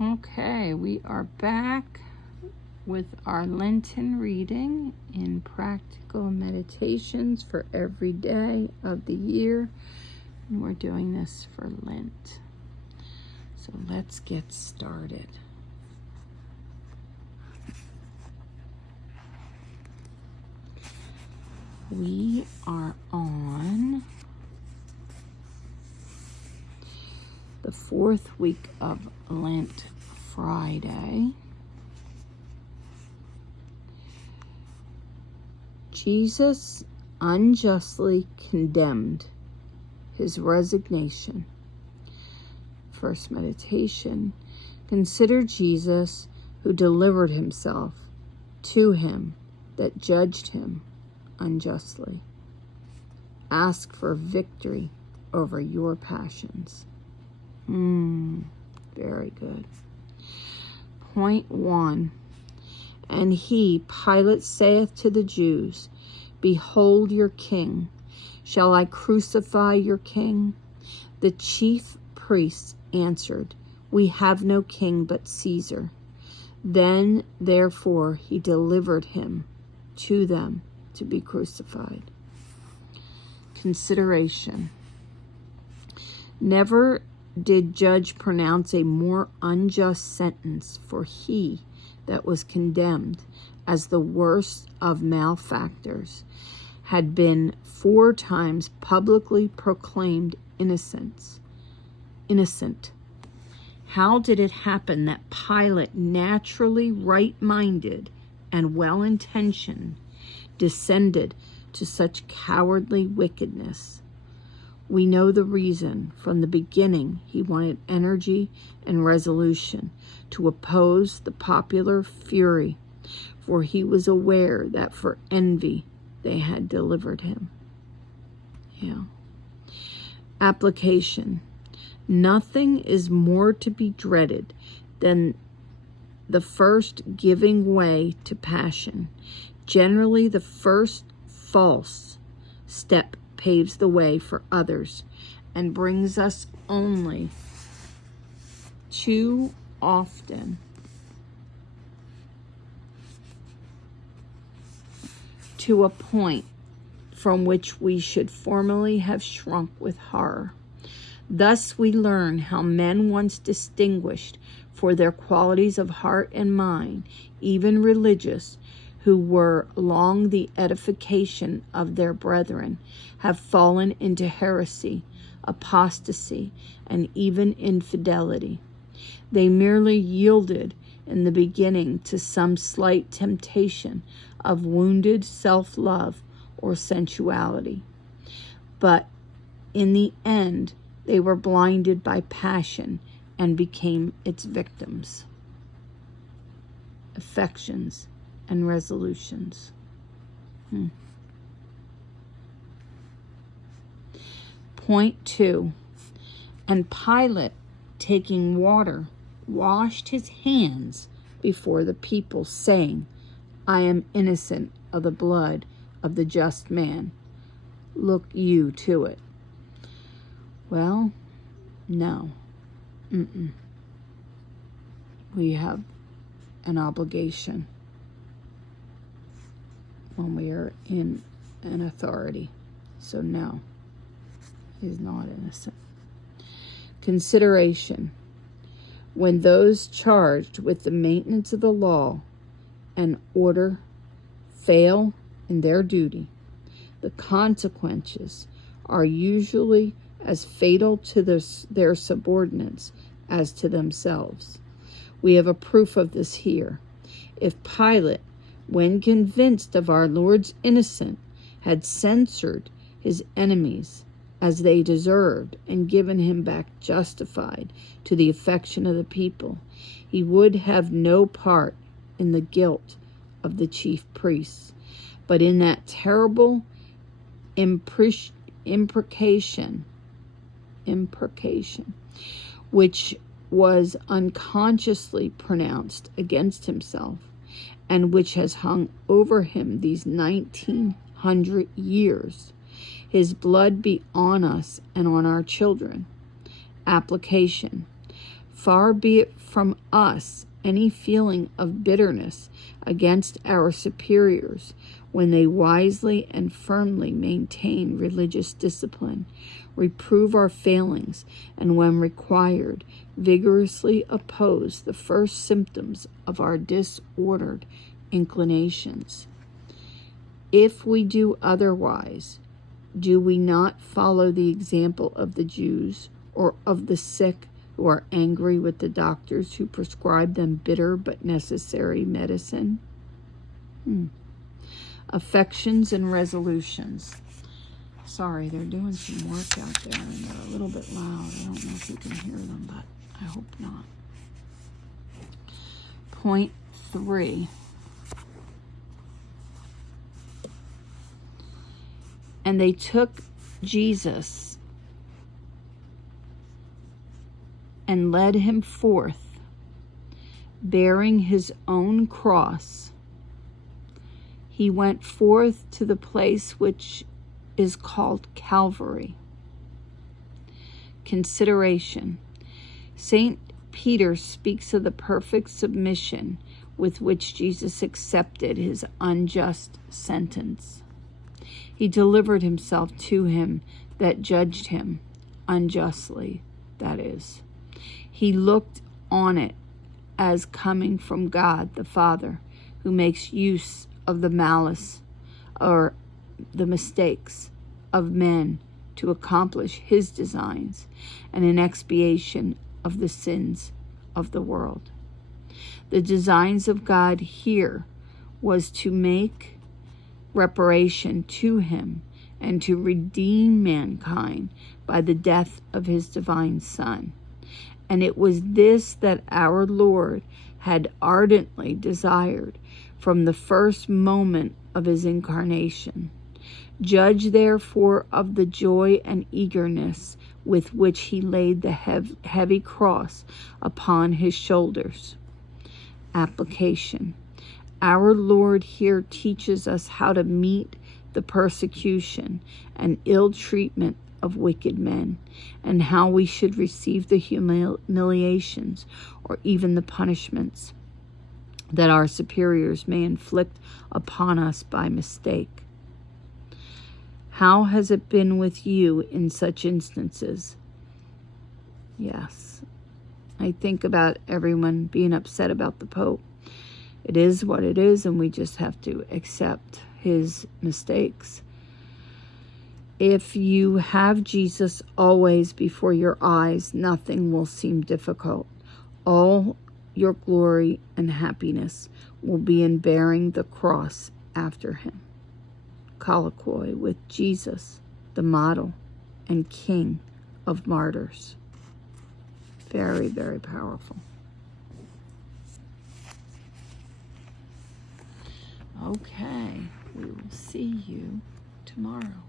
Okay, we are back with our Lenten reading in practical meditations for every day of the year. And we're doing this for Lent. So let's get started. We are on the fourth week of Lent, Friday. Jesus unjustly condemned his resignation. First meditation. Consider Jesus who delivered himself to him that judged him unjustly. Ask for victory over your passions. Very good. Point 1. And he, Pilate, saith to the Jews, Behold your king. Shall I crucify your king? The chief priests answered, We have no king but Caesar. Then, therefore, he delivered him to them to be crucified. Consideration. Never did judge pronounce a more unjust sentence, for he that was condemned as the worst of malefactors had been 4 times publicly proclaimed innocent. How did it happen that Pilate, naturally right-minded and well-intentioned, descended to such cowardly wickedness? We know the reason. From the beginning, he wanted energy and resolution to oppose the popular fury, for he was aware that for envy they had delivered him. Application. Nothing is more to be dreaded than the first giving way to passion. Generally, the first false step paves the way for others and brings us only too often to a point from which we should formerly have shrunk with horror. Thus we learn how men once distinguished for their qualities of heart and mind, even religious, who were long the edification of their brethren, have fallen into heresy, apostasy, and even infidelity. They merely yielded in the beginning to some slight temptation of wounded self-love or sensuality. But in the end, they were blinded by passion and became its victims. Affections and resolutions. Point 2. And Pilate, taking water, washed his hands before the people, saying, I am innocent of the blood of the just man. Look you to it. Well, no. We have an obligation when we are in an authority. So no, he is not innocent. Consideration. When those charged with the maintenance of the law and order fail in their duty, the consequences are usually as fatal to their subordinates as to themselves. We have a proof of this here. If Pilate, when convinced of our Lord's innocence, had censured his enemies as they deserved and given him back justified to the affection of the people, he would have no part in the guilt of the chief priests, but in that terrible imprecation, which was unconsciously pronounced against himself, and which has hung over him these 1900 years. His blood be on us and on our children. Application. Far be it from us any feeling of bitterness against our superiors when they wisely and firmly maintain religious discipline, reprove our failings, and when required, vigorously oppose the first symptoms of our disordered inclinations. If we do otherwise, do we not follow the example of the Jews or of the sick who are angry with the doctors who prescribe them bitter but necessary medicine? Affections and resolutions. Sorry, they're doing some work out there and they're a little bit loud. I don't know if you can hear them, but I hope not. Point 3. And they took Jesus and led him forth, bearing his own cross. He went forth to the place which is called Calvary. Consideration. St. Peter speaks of the perfect submission with which Jesus accepted his unjust sentence. He delivered himself to him that judged him unjustly, that is. He looked on it as coming from God the Father, who makes use of the malice or the mistakes of men to accomplish his designs and in expiation of the sins of the world. The designs of God here was to make reparation to him and to redeem mankind by the death of his divine Son. And it was this that our Lord had ardently desired from the first moment of his incarnation. Judge therefore of the joy and eagerness with which he laid the heavy cross upon his shoulders. Application. Our Lord here teaches us how to meet the persecution and ill treatment of wicked men, and how we should receive the humiliations or even the punishments that our superiors may inflict upon us by mistake. How has it been with you in such instances? Yes, I think about everyone being upset about the Pope. It is what it is, and we just have to accept his mistakes. If you have Jesus always before your eyes, nothing will seem difficult. All your glory and happiness will be in bearing the cross after him. Colloquy with Jesus, the model and King of martyrs. Very, very powerful. Okay, we will see you tomorrow.